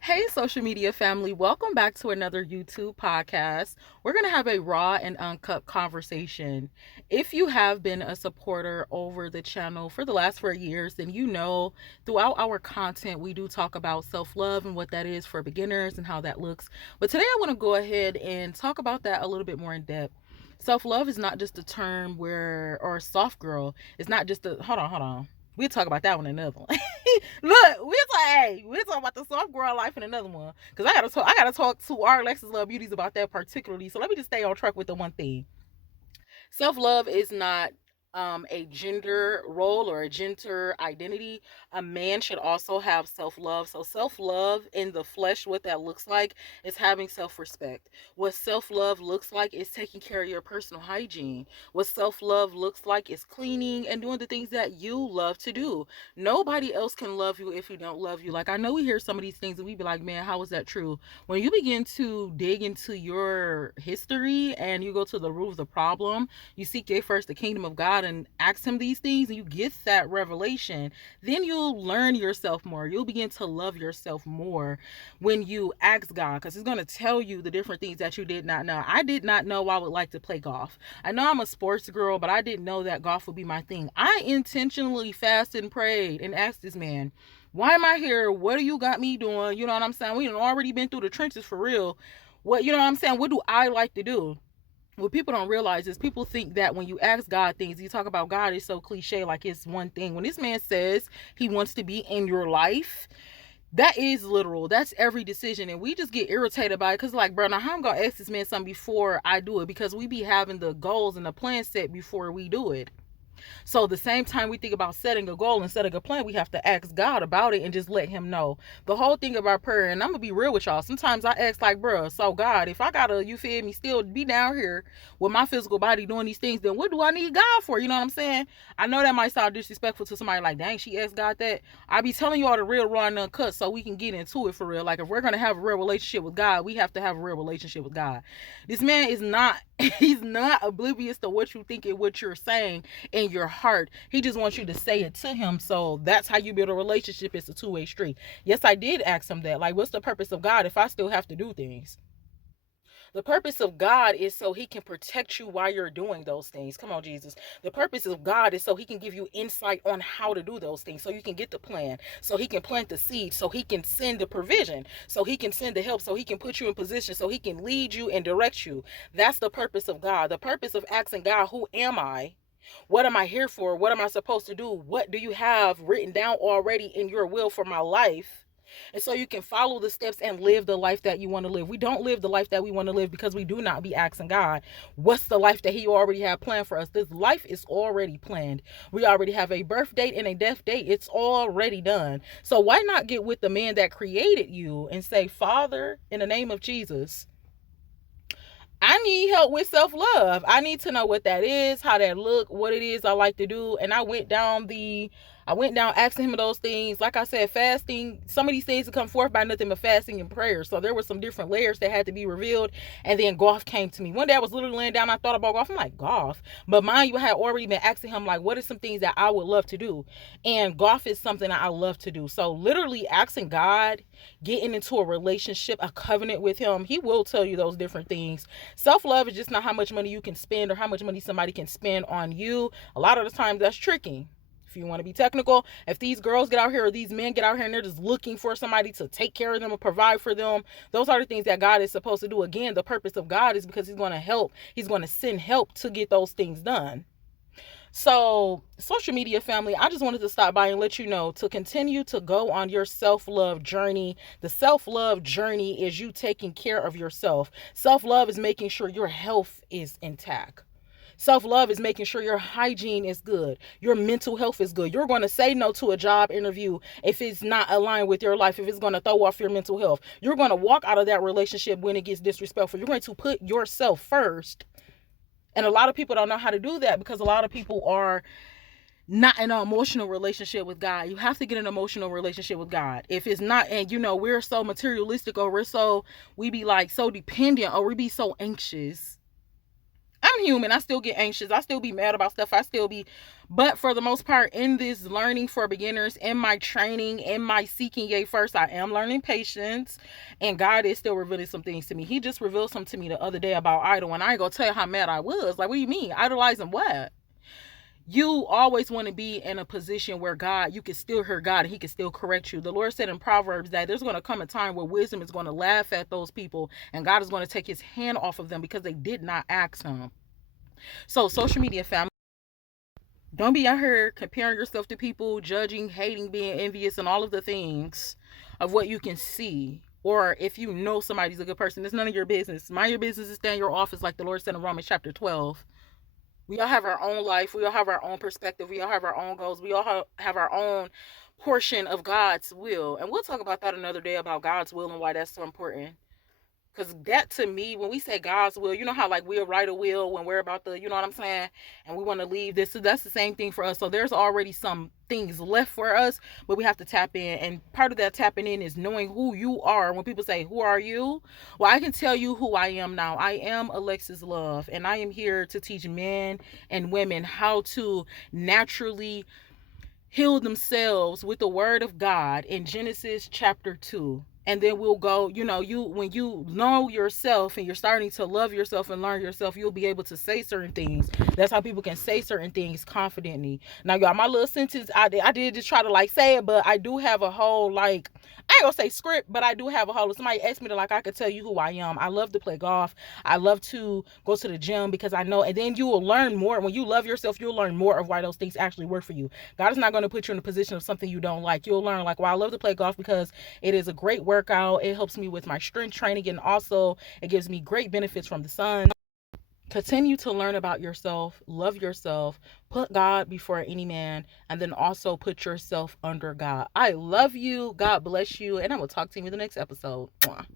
Hey, social media family, welcome back to another YouTube podcast. We're going to have a raw and uncut conversation. If you have been a supporter over the channel for the last 4 years, then you know throughout our content, we do talk about self love and what that is for beginners and how that looks. But today, I want to go ahead and talk about that a little bit more in depth. Self love is not just a term where, or soft girl, it's not just a, hold on. We'll talk about that one in another one. Look, we'll talk about the soft girl life in another one. Cause I gotta talk to our Alexis Love Beauties about that particularly. So let me just stay on track with the one thing. Self love is not a gender role or a gender identity. A man should also have self love. So, self love in the flesh, what that looks like is having self respect. What self love looks like is taking care of your personal hygiene. What self love looks like is cleaning and doing the things that you love to do. Nobody else can love you if you don't love you. Like, I know we hear some of these things and we be like, man, how is that true? When you begin to dig into your history and you go to the root of the problem, you seek ye first the kingdom of God and ask him these things, and you get that revelation, then you'll learn yourself more. You'll begin to love yourself more when you ask God, because he's going to tell you the different things that you did not know. I did not know I would like to play golf. I know I'm a sports girl, but I didn't know that golf would be my thing. I intentionally fasted and prayed and asked this man, why am I here? What do you got me doing? You know what I'm saying? We have already been through the trenches for real. What, you know what I'm saying? What do I like to do? What people don't realize is people think that when you ask God things, you talk about God is so cliche, like it's one thing. When this man says he wants to be in your life, that is literal. That's every decision. And we just get irritated by it because, like, bro, now how I'm going to ask this man something before I do it? Because we be having the goals and the plan set before we do it. So the same time we think about setting a goal and setting a plan, we have to ask God about it and just let him know. The whole thing about prayer, and I'm gonna be real with y'all. Sometimes I ask like, bruh, so God, if I gotta, you feel me, still be down here with my physical body doing these things, then what do I need God for? You know what I'm saying? I know that might sound disrespectful to somebody like, dang, she asked God that. I be telling you all the real raw and uncut so we can get into it for real. Like if we're gonna have a real relationship with God, we have to have a real relationship with God. This man is not he's not oblivious to what you think and what you're saying in your heart. He just wants you to say it to him. So that's how you build a relationship. It's a two-way street. Yes, I did ask him that. Like, what's the purpose of God if I still have to do things? The purpose of God is so he can protect you while you're doing those things. Come on, Jesus. The purpose of God is so he can give you insight on how to do those things. So you can get the plan. So he can plant the seed. So he can send the provision. So he can send the help. So he can put you in position. So he can lead you and direct you. That's the purpose of God. The purpose of asking God, who am I? What am I here for? What am I supposed to do? What do you have written down already in your will for my life? And so you can follow the steps and live the life that you want to live. We don't live the life that we want to live because we do not be asking God, what's the life that he already had planned for us? This life is already planned. We already have a birth date and a death date. It's already done. So why not get with the man that created you and say, Father, in the name of Jesus, I need help with self-love. I need to know what that is, how that look, what it is I like to do. And I went down asking him those things. Like I said, fasting, some of these things to come forth by nothing but fasting and prayer. So there were some different layers that had to be revealed. And then golf came to me. One day I was literally laying down, I thought about golf. I'm like, golf. But mind you, I had already been asking him, like, what are some things that I would love to do? And golf is something that I love to do. So literally asking God, getting into a relationship, a covenant with him, he will tell you those different things. Self-love is just not how much money you can spend or how much money somebody can spend on you. A lot of the times that's tricky. If you want to be technical, if these girls get out here or these men get out here and they're just looking for somebody to take care of them or provide for them, those are the things that God is supposed to do. Again, the purpose of God is because he's going to help. He's going to send help to get those things done. So, social media family, I just wanted to stop by and let you know to continue to go on your self love journey. The self love journey is you taking care of yourself. Self love is making sure your health is intact. Self love is making sure your hygiene is good, your mental health is good. You're going to say no to a job interview if it's not aligned with your life, if it's going to throw off your mental health. You're going to walk out of that relationship when it gets disrespectful. You're going to put yourself first. And a lot of people don't know how to do that because a lot of people are not in an emotional relationship with God. You have to get an emotional relationship with God. If it's not, and you know, we're so materialistic or we be like so dependent or we be so anxious. I'm I'm human. I still get anxious. I still be mad about stuff. But for the most part, in this learning for beginners, in my training, in my seeking yea first, I am learning patience. And God is still revealing some things to me. He just revealed some to me the other day about idol. And I ain't gonna tell you how mad I was. Like, what do you mean? Idolizing what? You always want to be in a position where you can still hear God and he can still correct you. The Lord said in Proverbs that there's going to come a time where wisdom is going to laugh at those people and God is going to take his hand off of them because they did not ask him. So social media family, don't be out here comparing yourself to people, judging, hating, being envious, and all of the things of what you can see. Or if you know somebody's a good person, it's none of your business. Mind your business and stay in your office, like the Lord said in Romans chapter 12. We all have our own life. We all have our own perspective. We all have our own goals. We all have our own portion of God's will. And we'll talk about that another day, about God's will and why that's so important. Because that, to me, when we say God's will, you know how like we'll write a will when we're about to, you know what I'm saying? And we want to leave this. So that's the same thing for us. So there's already some things left for us, but we have to tap in. And part of that tapping in is knowing who you are. When people say, who are you? Well, I can tell you who I am now. I am Alexis Love, and I am here to teach men and women how to naturally heal themselves with the word of God in Genesis chapter 2. And then we'll go, when you know yourself and you're starting to love yourself and learn yourself, you'll be able to say certain things. That's how people can say certain things confidently. Now, y'all, my little sentence, I did just try to like say it, but I do have a whole like, I ain't gonna say script, but I do have a whole, somebody asked me to like, I could tell you who I am. I love to play golf. I love to go to the gym because I know, and then you will learn more. When you love yourself, you'll learn more of why those things actually work for you. God is not going to put you in a position of something you don't like. You'll learn like, well, I love to play golf because it is a great workout. It helps me with my strength training, and also it gives me great benefits from the sun. Continue to learn about yourself, love yourself, put God before any man, and then also put yourself under God. I love you. God bless you. And I will talk to you in the next episode. Mwah.